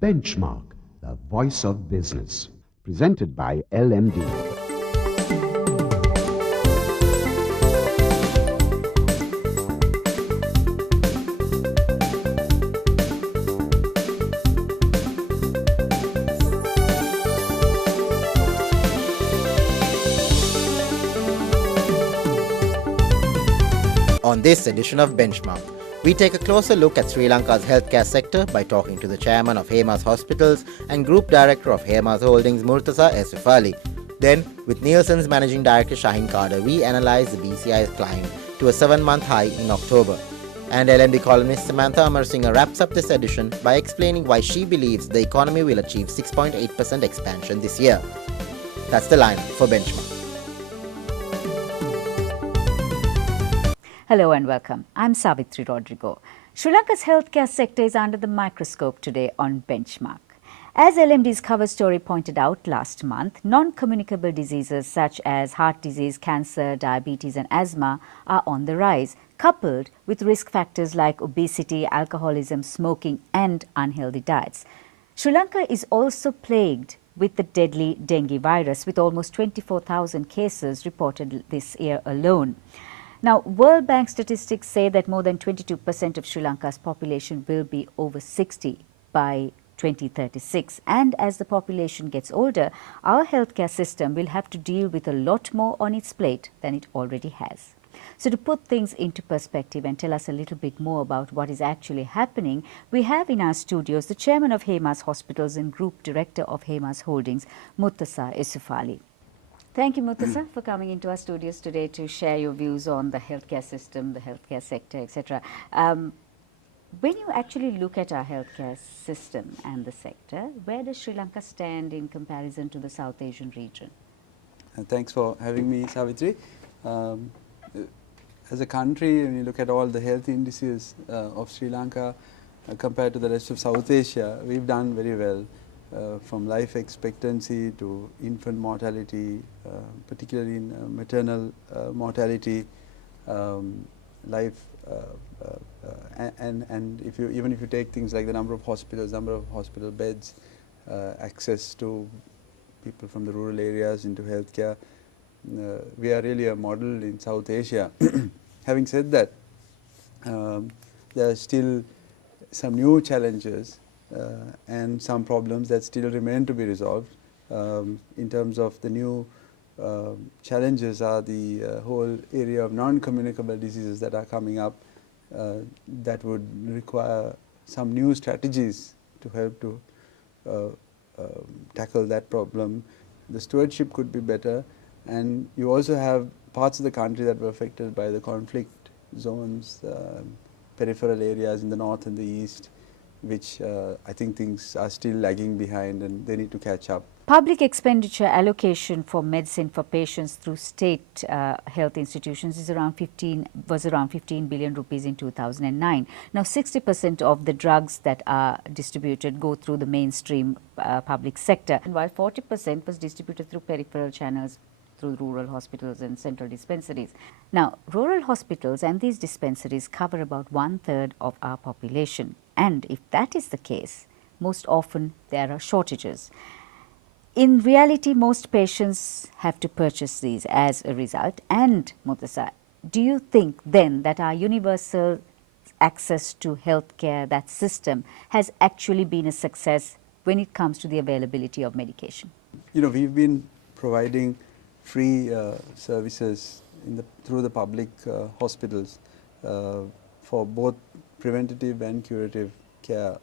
Benchmark, the voice of business. Presented by LMD. On this edition of Benchmark, we take a closer look at Sri Lanka's healthcare sector by talking to the chairman of Hemas Hospitals and group director of Hemas Holdings, Murtaza Esufally. Then, with Nielsen's managing director Shaheen Cader, we analyze the BCI's climb to a 7-month high in October. And LMD columnist Samantha Amerasinghe wraps up this edition by explaining why she believes the economy will achieve 6.8% expansion this year. That's the lineup for Benchmark. Hello and welcome. I'm Savitri Rodrigo. Sri Lanka's healthcare sector is under the microscope today on Benchmark. As LMD's cover story pointed out last month, non-communicable diseases such as heart disease, cancer, diabetes and asthma are on the rise, coupled with risk factors like obesity, alcoholism, smoking and unhealthy diets. Sri Lanka is also plagued with the deadly dengue virus, with almost 24,000 cases reported this year alone. Now, World Bank statistics say that more than 22% of Sri Lanka's population will be over 60 by 2036. And as the population gets older, our healthcare system will have to deal with a lot more on its plate than it already has. So to put things into perspective and tell us a little bit more about what is actually happening, we have in our studios the chairman of Hemas Hospitals and group director of Hemas Holdings, Murtaza Esufally. Thank you, Murtaza, for coming into our studios today to share your views on the healthcare system, the healthcare sector, etc. When you actually look at our healthcare system and the sector, where does Sri Lanka stand in comparison to the South Asian region? Thanks for having me, Savitri. As a country, when you look at all the health indices of Sri Lanka compared to the rest of South Asia, we've done very well. From life expectancy to infant mortality, particularly in maternal mortality, life, and even if you take things like the number of hospitals, number of hospital beds, access to people from the rural areas into healthcare, we are really a model in South Asia. Having said that, there are still some new challenges and some problems that still remain to be resolved. In terms of the new challenges are the whole area of non-communicable diseases that are coming up that would require some new strategies to help to tackle that problem. The stewardship could be better, and you also have parts of the country that were affected by the conflict zones, peripheral areas in the north and the east, which I think things are still lagging behind and they need to catch up. Public expenditure allocation for medicine for patients through state health institutions was around 15 billion rupees in 2009. Now 60% of the drugs that are distributed go through the mainstream public sector, and while 40% was distributed through peripheral channels through rural hospitals and central dispensaries. Now, rural hospitals and these dispensaries cover about 1/3 of our population. And if that is the case, most often there are shortages. In reality, most patients have to purchase these as a result. And Murtaza, do you think then that our universal access to healthcare, that system, has actually been a success when it comes to the availability of medication? You know, we've been providing free services through the public hospitals for both preventative and curative care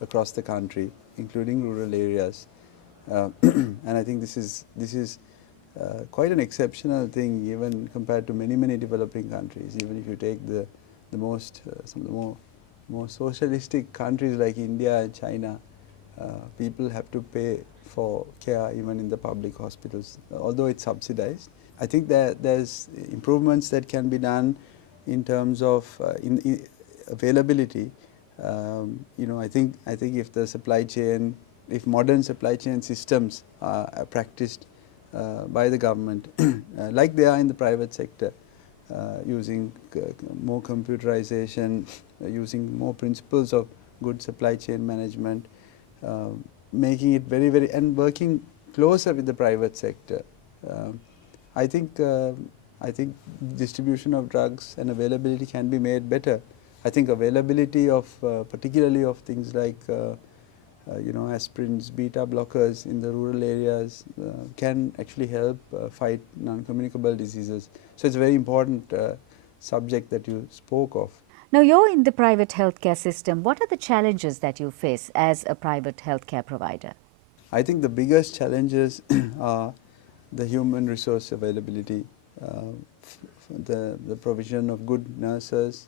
across the country, including rural areas. And I think this is quite an exceptional thing, even compared to many developing countries. Even if you take some of the more socialistic countries like India and China, people have to pay for care even in the public hospitals, although it's subsidized. I think that there's improvements that can be done in terms of in availability. You know, I think if the supply chain, if modern supply chain systems are practiced by the government, like they are in the private sector, using more computerization, using more principles of good supply chain management, making it very, and working closer with the private sector. I think distribution of drugs and availability can be made better. I think availability of particularly of things like aspirins, beta blockers in the rural areas can actually help fight non-communicable diseases. So it's a very important subject that you spoke of. Now, you're in the private healthcare system. What are the challenges that you face as a private healthcare provider? I think the biggest challenges are the human resource availability, the provision of good nurses,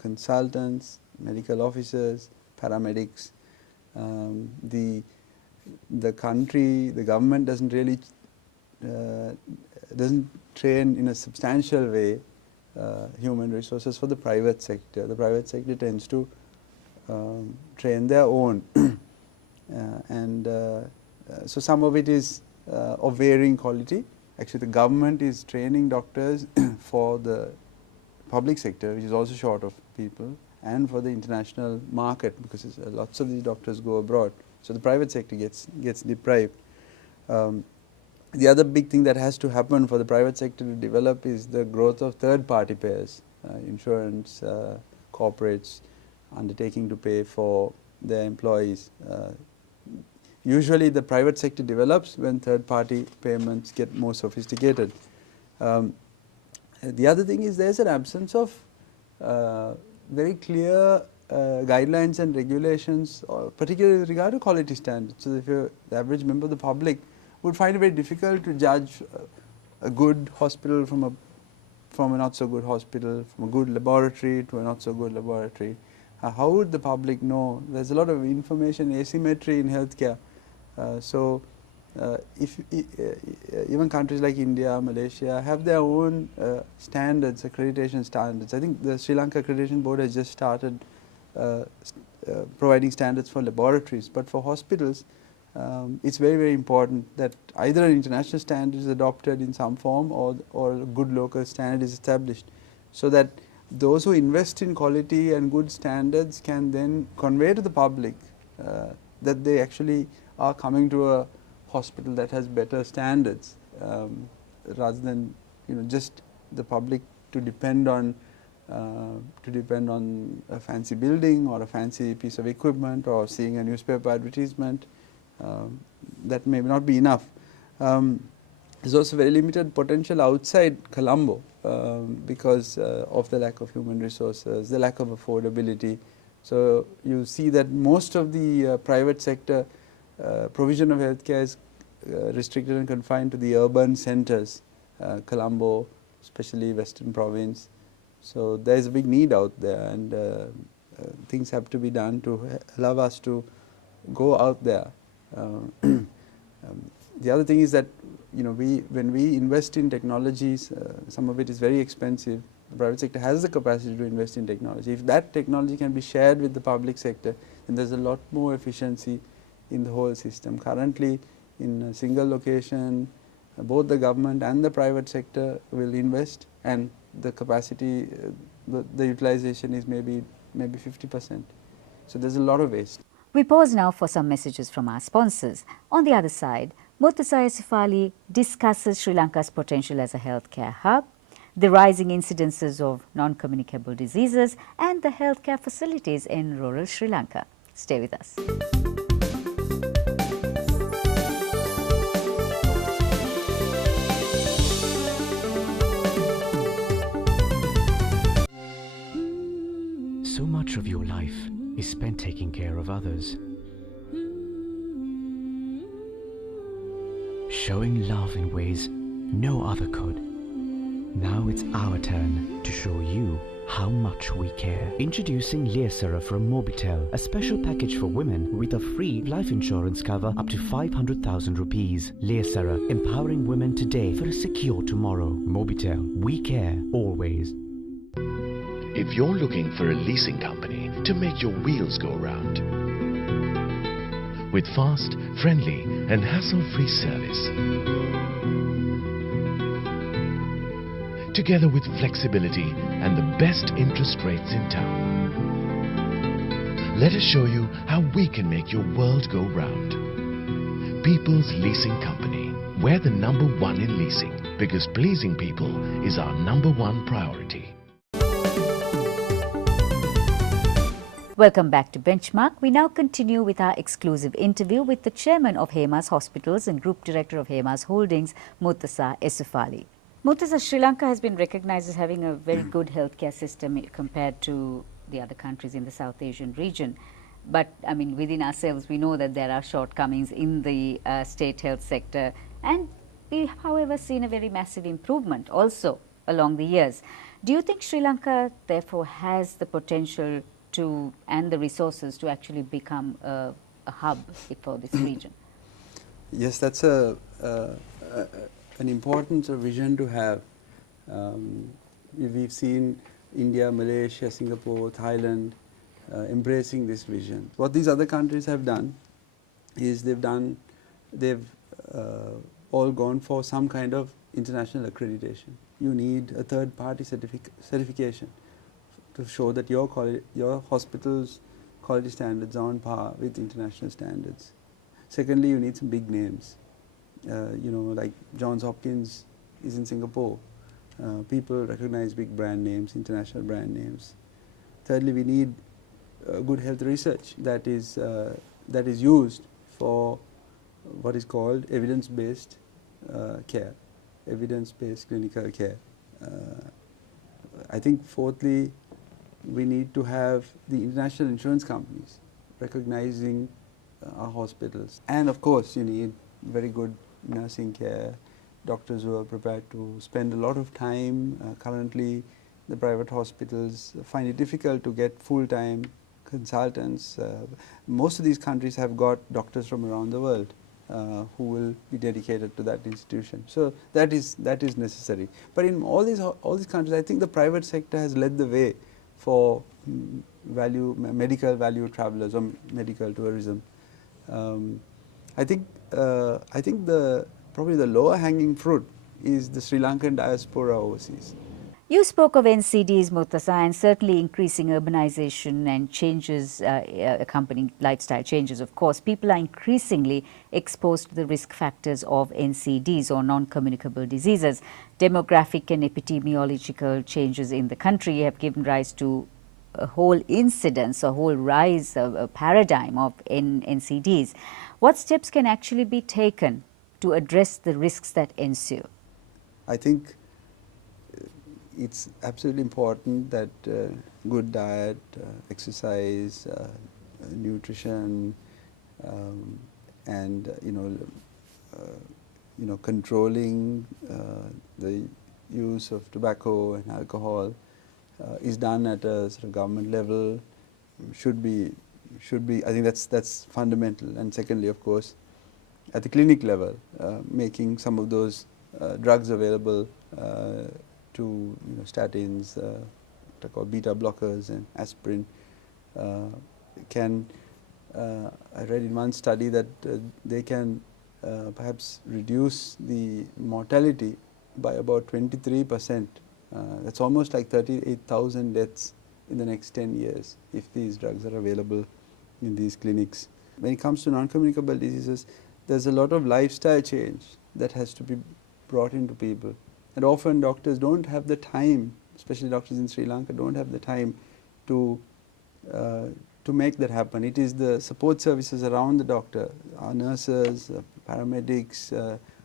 consultants, medical officers, paramedics. The government doesn't really doesn't train in a substantial way human resources for the private sector. The private sector tends to train their own, so some of it is of varying quality. Actually, the government is training doctors for the public sector, which is also short of people, and for the international market, because lots of these doctors go abroad. So the private sector gets deprived. The other big thing that has to happen for the private sector to develop is the growth of third-party payers, insurance, corporates undertaking to pay for their employees. Usually the private sector develops when third-party payments get more sophisticated. The other thing is there's an absence of very clear guidelines and regulations, particularly with regard to quality standards. So if you're the average member of the public would find it very difficult to judge a good hospital from a not so good hospital, from a good laboratory to a not so good laboratory. How would the public know? There's a lot of information asymmetry in healthcare. Even countries like India, Malaysia have their own standards, accreditation standards. I think the Sri Lanka Accreditation Board has just started providing standards for laboratories, but for hospitals it's very important that either an international standard is adopted in some form or a good local standard is established, so that those who invest in quality and good standards can then convey to the public that they actually are coming to a hospital that has better standards, rather than just the public to depend on a fancy building or a fancy piece of equipment or seeing a newspaper advertisement. That may not be enough. There's also very limited potential outside Colombo because of the lack of human resources, the lack of affordability. So you see that most of the private sector provision of healthcare is restricted and confined to the urban centers, Colombo, especially Western Province. So there is a big need out there, and things have to be done to allow us to go out there. The other thing is that when we invest in technologies, some of it is very expensive. The private sector has the capacity to invest in technology. If that technology can be shared with the public sector, then there's a lot more efficiency in the whole system. Currently, in a single location, both the government and the private sector will invest, and the capacity, the utilization is maybe 50%. So there's a lot of waste. We pause now for some messages from our sponsors. On the other side, Murtaza Esufally discusses Sri Lanka's potential as a healthcare hub, the rising incidences of non-communicable diseases, and the healthcare facilities in rural Sri Lanka. Stay with us. So much of your life is spent taking care of others, showing love in ways no other could. Now it's our turn to show you how much we care. Introducing Leasara from Mobitel, a special package for women with a free life insurance cover up to 500,000 rupees. Leasara, empowering women today for a secure tomorrow. Mobitel, we care always. If you're looking for a leasing company to make your wheels go round, with fast, friendly and hassle-free service, together with flexibility and the best interest rates in town, Let us show you how we can make your world go round. People's Leasing Company. We're the #1 in leasing because pleasing people is our #1 priority. Welcome back to Benchmark. We now continue with our exclusive interview with the chairman of Hemas Hospitals and group director of Hemas Holdings, Murtaza Esufally. Murtaza, Sri Lanka has been recognized as having a very good healthcare system compared to the other countries in the South Asian region. But I mean, within ourselves, we know that there are shortcomings in the state health sector, and we have, however, seen a very massive improvement also along the years. Do you think Sri Lanka, therefore, has the potential to and the resources to actually become a hub for this region? Yes, that's an important vision to have. We've seen India, Malaysia, Singapore, Thailand embracing this vision. What these other countries have done is they've all gone for some kind of international accreditation. You need a third-party certification to show that your hospital's quality standards are on par with international standards. Secondly, you need some big names. Like Johns Hopkins is in Singapore. People recognize big brand names, international brand names. Thirdly, we need good health research that is used for what is called evidence-based care, evidence-based clinical care. I think fourthly, we need to have the international insurance companies recognizing our hospitals. And of course, you need very good nursing care, doctors who are prepared to spend a lot of time. Currently, the private hospitals find it difficult to get full-time consultants. Most of these countries have got doctors from around the world who will be dedicated to that institution. So that is necessary. But in all these countries, I think the private sector has led the way for medical value travelers or medical tourism. I think probably the lower hanging fruit is the Sri Lankan diaspora overseas. You spoke of NCDs, Murtaza, and certainly increasing urbanization and changes accompanying lifestyle changes. Of course, people are increasingly exposed to the risk factors of NCDs or non-communicable diseases. Demographic and epidemiological changes in the country have given rise to a whole incidence, a whole rise, a paradigm of NCDs. What steps can actually be taken to address the risks that ensue? I think it's absolutely important that good diet, exercise, nutrition, and controlling the use of tobacco and alcohol is done at a sort of government level. Should be. I think that's fundamental. And secondly, of course, at the clinic level, making some of those drugs available to statins, what are called beta blockers and aspirin, I read in one study that they can perhaps reduce the mortality by about 23%. That's almost like 38,000 deaths in the next 10 years if these drugs are available in these clinics. When it comes to non-communicable diseases, there's a lot of lifestyle change that has to be brought into people. And often doctors don't have the time, especially doctors in Sri Lanka, don't have the time to make that happen. It is the support services around the doctor, our nurses, paramedics,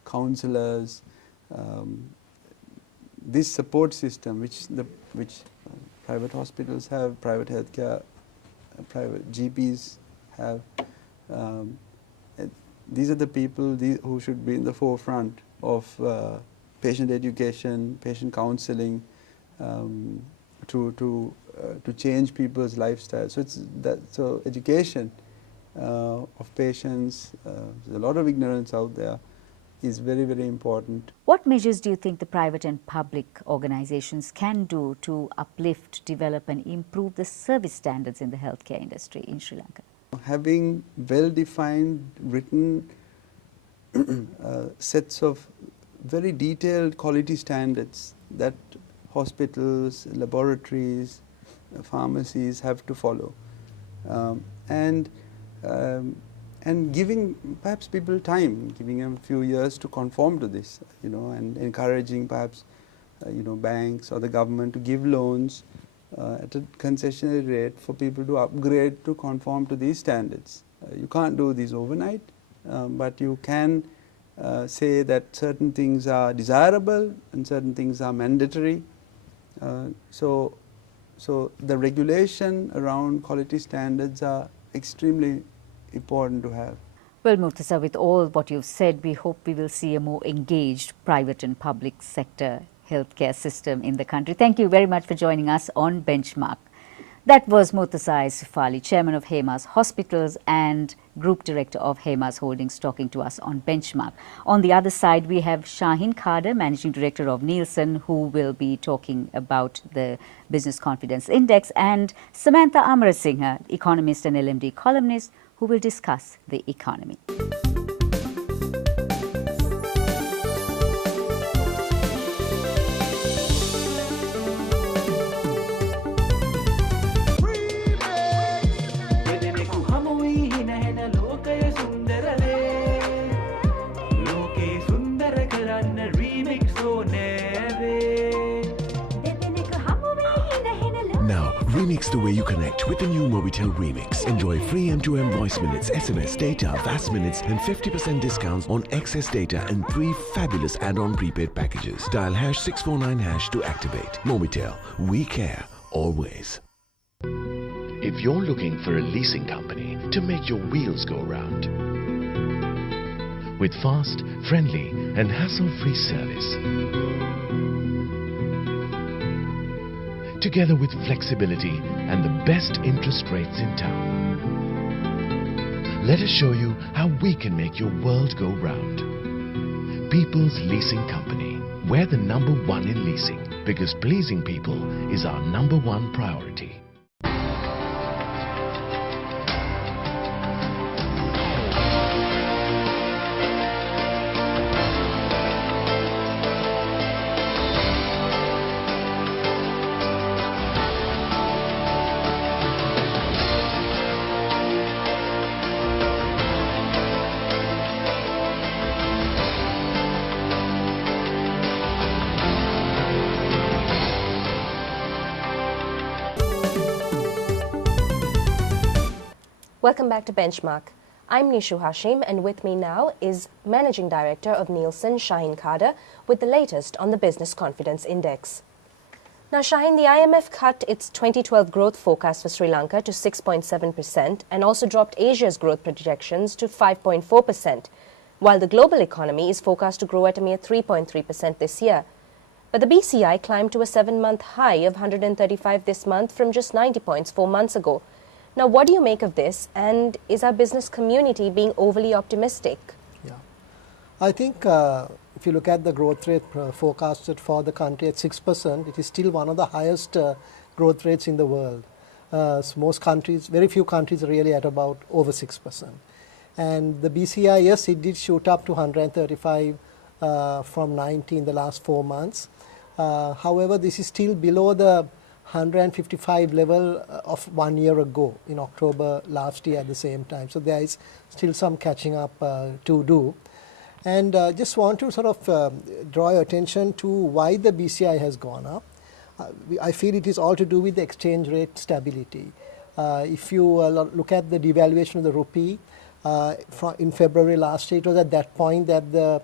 counselors, this support system which private hospitals have, private healthcare, private GPs have. These are the people who should be in the forefront of patient education, patient counseling, to change people's lifestyle. So education of patients, there's a lot of ignorance out there, is very, very important. What measures do you think the private and public organizations can do to uplift, develop and improve the service standards in the healthcare industry in Sri Lanka? Having well-defined, written sets of very detailed quality standards that hospitals, laboratories, pharmacies have to follow. and giving perhaps people time, giving them a few years to conform to this, and encouraging perhaps banks or the government to give loans at a concessionary rate for people to upgrade to conform to these standards. You can't do this overnight, but you can say that certain things are desirable and certain things are mandatory. So the regulation around quality standards are extremely important to have. Well, Murtaza, with all what you've said, we hope we will see a more engaged private and public sector healthcare system in the country. Thank you very much for joining us on Benchmark. That was Murtaza Esufally, Chairman of Hemas Hospitals and Group Director of Hemas Holdings, talking to us on Benchmark. On the other side, we have Shaheen Cader, Managing Director of Nielsen, who will be talking about the Business Confidence Index, and Samantha Amerasinghe, economist and LMD columnist, who will discuss the economy. Remix the way you connect with the new Mobitel Remix. Enjoy free M2M voice minutes, SMS data, VAS minutes and 50% discounts on excess data and 3 fabulous add-on prepaid packages. Dial #649# to activate. Mobitel, we care always. If you're looking for a leasing company to make your wheels go round, with fast, friendly and hassle-free service, together with flexibility and the best interest rates in town, let us show you how we can make your world go round. People's Leasing Company. We're the #1 in leasing because pleasing people is our #1 priority. Welcome back to Benchmark. I'm Nishu Hashim, and with me now is Managing Director of Nielsen, Shaheen Cader, with the latest on the Business Confidence Index. Now, Shaheen, the IMF cut its 2012 growth forecast for Sri Lanka to 6.7% and also dropped Asia's growth projections to 5.4%, while the global economy is forecast to grow at a mere 3.3% this year. But the BCI climbed to a 7-month high of 135 this month from just 90 points 4 months ago. Now, what do you make of this, and is our business community being overly optimistic? Yeah, I think if you look at the growth rate forecasted for the country at 6%, it is still one of the highest growth rates in the world. So most countries, very few countries are really at about over 6%. And the BCI, yes, it did shoot up to 135 from 90 in the last 4 months. However, this is still below the 155 level of 1 year ago in October last year at the same time. So there is still some catching up to do. And just want to sort of draw your attention to why the BCI has gone up. I feel it is all to do with the exchange rate stability. If you look at the devaluation of the rupee in February last year, it was at that point that the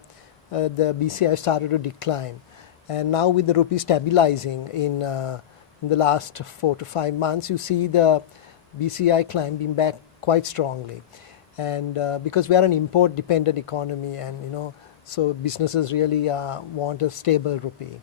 BCI started to decline. And now with the rupee stabilizing in the last 4 to 5 months, you see the BCI climbing back quite strongly. And because we are an import-dependent economy, and so businesses really want a stable rupee.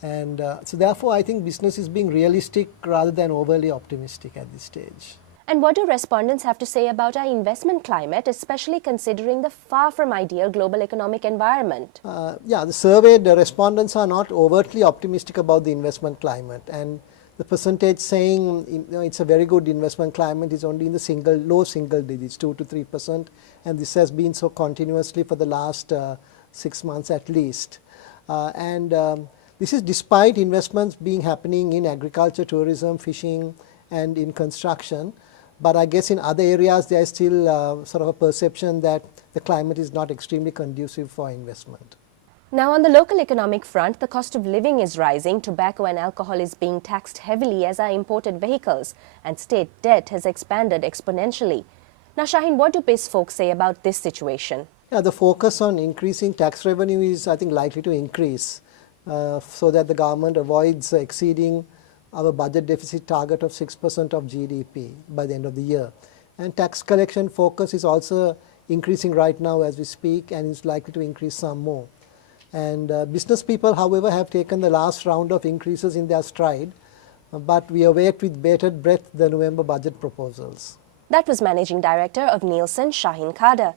And so therefore, I think business is being realistic rather than overly optimistic at this stage. And what do respondents have to say about our investment climate, especially considering the far from ideal global economic environment? Yeah, the surveyed respondents are not overtly optimistic about the investment climate, and the percentage saying it's a very good investment climate is only in the low single digits, 2 to 3%, and this has been so continuously for the last 6 months at least. This is despite investments happening in agriculture, tourism, fishing, and in construction. But I guess in other areas there is still sort of a perception that the climate is not extremely conducive for investment. Now, on the local economic front, the cost of living is rising, tobacco and alcohol is being taxed heavily as are imported vehicles, and state debt has expanded exponentially. Now, Shaheen, what do BIS folks say about this situation? Yeah, the focus on increasing tax revenue is, I think, likely to increase so that the government avoids exceeding our budget deficit target of 6% of GDP by the end of the year. And tax collection focus is also increasing right now as we speak, and is likely to increase some more. And business people, however, have taken the last round of increases in their stride, but we await with bated breath the November budget proposals. That was Managing Director of Nielsen, Shaheen Cader.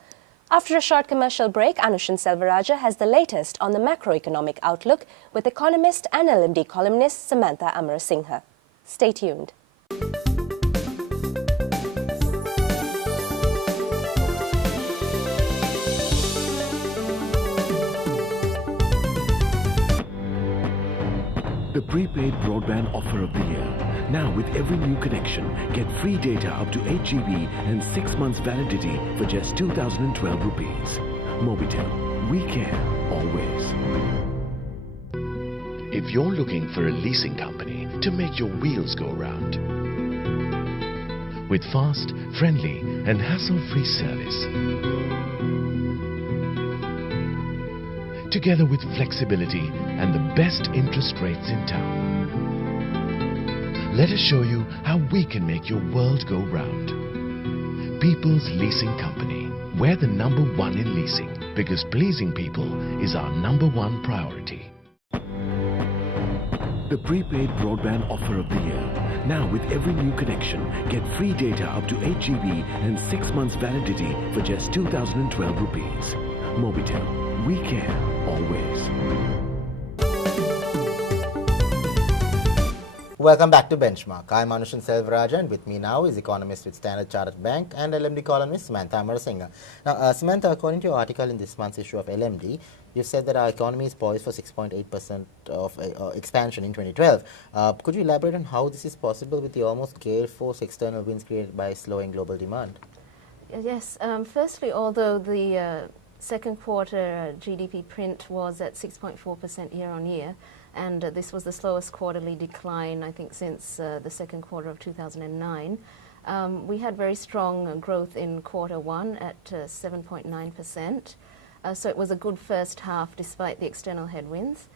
After a short commercial break, Anushan Selvaraja has the latest on the macroeconomic outlook with economist and LMD columnist Samantha Amerasinghe. Stay tuned. The prepaid broadband offer of the year. Now with every new connection, get free data up to 8 GB and 6 months validity for just 2012 rupees. Mobitel, we care always. If you're looking for a leasing company to make your wheels go round, with fast, friendly and hassle-free service, together with flexibility and the best interest rates in town, let us show you how we can make your world go round. People's Leasing Company. We're the #1 in leasing because pleasing people is our #1 priority. The prepaid broadband offer of the year. Now with every new connection, get free data up to 8 GB and 6 months validity for just 2012 rupees. Mobitel, we care always. Welcome back to Benchmark. I'm Anushan Selvaraja, and with me now is economist with Standard Chartered Bank and LMD columnist Samantha Amerasinghe. Now, Samantha, according to your article in this month's issue of LMD, you said that our economy is poised for 6.8% of expansion in 2012. Could you elaborate on how this is possible with the almost gale force external winds created by slowing global demand? Yes. Firstly, although the second quarter GDP print was at 6.4% year on year, and this was the slowest quarterly decline, I think, since the second quarter of 2009. We had very strong growth in quarter one at 7.9%. So it was a good first half despite the external headwinds.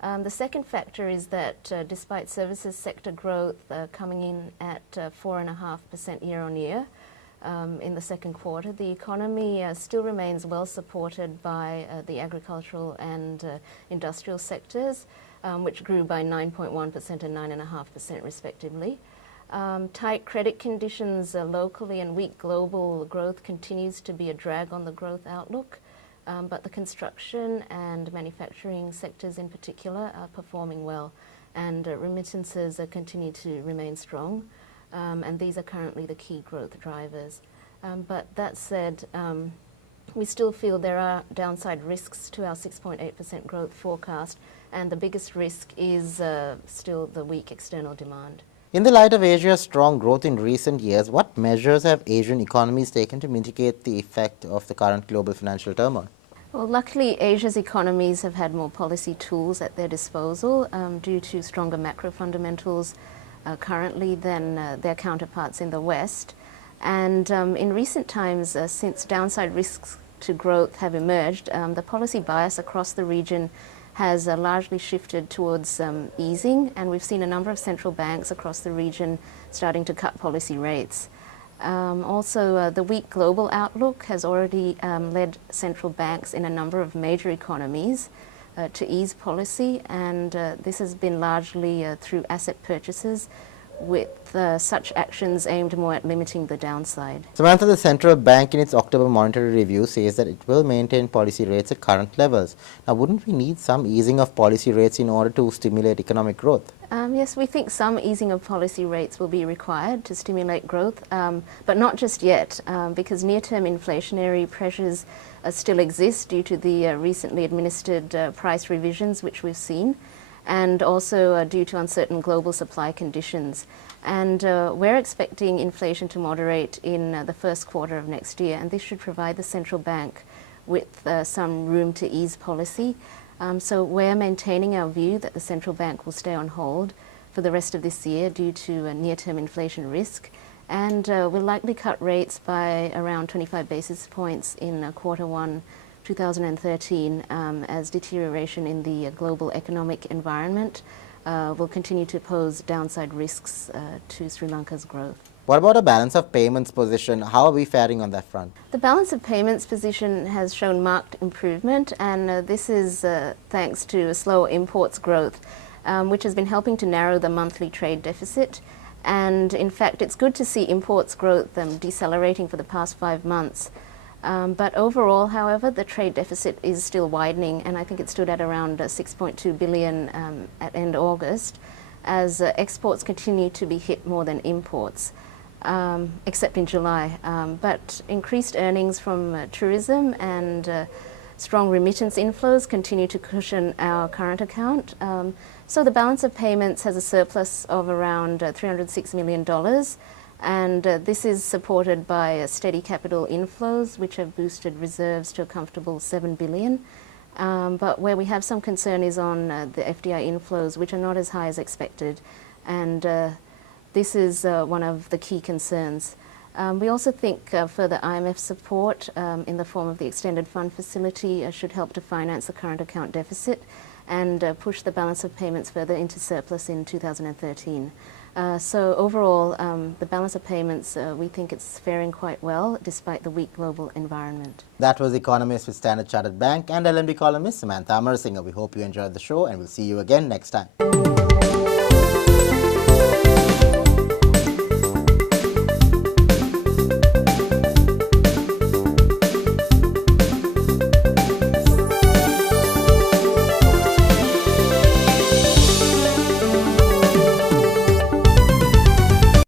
The second factor is that despite services sector growth coming in at 4.5% year on year in the second quarter, the economy still remains well supported by the agricultural and industrial sectors, which grew by 9.1% and 9.5% respectively. Tight credit conditions locally and weak global growth continues to be a drag on the growth outlook, but the construction and manufacturing sectors in particular are performing well, and remittances continue to remain strong, and these are currently the key growth drivers. But that said, we still feel there are downside risks to our 6.8% growth forecast, and the biggest risk is still the weak external demand. In the light of Asia's strong growth in recent years, what measures have Asian economies taken to mitigate the effect of the current global financial turmoil? Well, luckily, Asia's economies have had more policy tools at their disposal due to stronger macro fundamentals currently than their counterparts in the West. And in recent times, since downside risks to growth have emerged, the policy bias across the region has largely shifted towards easing, and we've seen a number of central banks across the region starting to cut policy rates. Also, the weak global outlook has already led central banks in a number of major economies to ease policy, and this has been largely through asset purchases, with such actions aimed more at limiting the downside. Samantha, the central bank in its October monetary review says that it will maintain policy rates at current levels. Now, wouldn't we need some easing of policy rates in order to stimulate economic growth? Yes, we think some easing of policy rates will be required to stimulate growth, but not just yet, because near-term inflationary pressures still exist due to the recently administered price revisions which we've seen. and also due to uncertain global supply conditions. And we're expecting inflation to moderate in the first quarter of next year, and this should provide the central bank with some room to ease policy. So we're maintaining our view that the central bank will stay on hold for the rest of this year due to a near-term inflation risk, and will likely cut rates by around 25 basis points in quarter one 2013 as deterioration in the global economic environment will continue to pose downside risks to Sri Lanka's growth. What about a balance of payments position? How are we faring on that front? The balance of payments position has shown marked improvement, and this is thanks to a slow imports growth, which has been helping to narrow the monthly trade deficit. And in fact, it's good to see imports growth decelerating for the past 5 months. But overall, however, the trade deficit is still widening, and I think it stood at around 6.2 billion at end August, as exports continue to be hit more than imports. Except in July. But increased earnings from tourism and strong remittance inflows continue to cushion our current account. So the balance of payments has a surplus of around $306 million, and this is supported by steady capital inflows, which have boosted reserves to a comfortable $7 billion. But where we have some concern is on the FDI inflows, which are not as high as expected, and this is one of the key concerns. We also think further IMF support in the form of the extended fund facility should help to finance the current account deficit and push the balance of payments further into surplus in 2013. So overall, the balance of payments, we think it's faring quite well despite the weak global environment. That was economist with Standard Chartered Bank and LNB columnist Samantha Amerasinghe. We hope you enjoyed the show, and we'll see you again next time.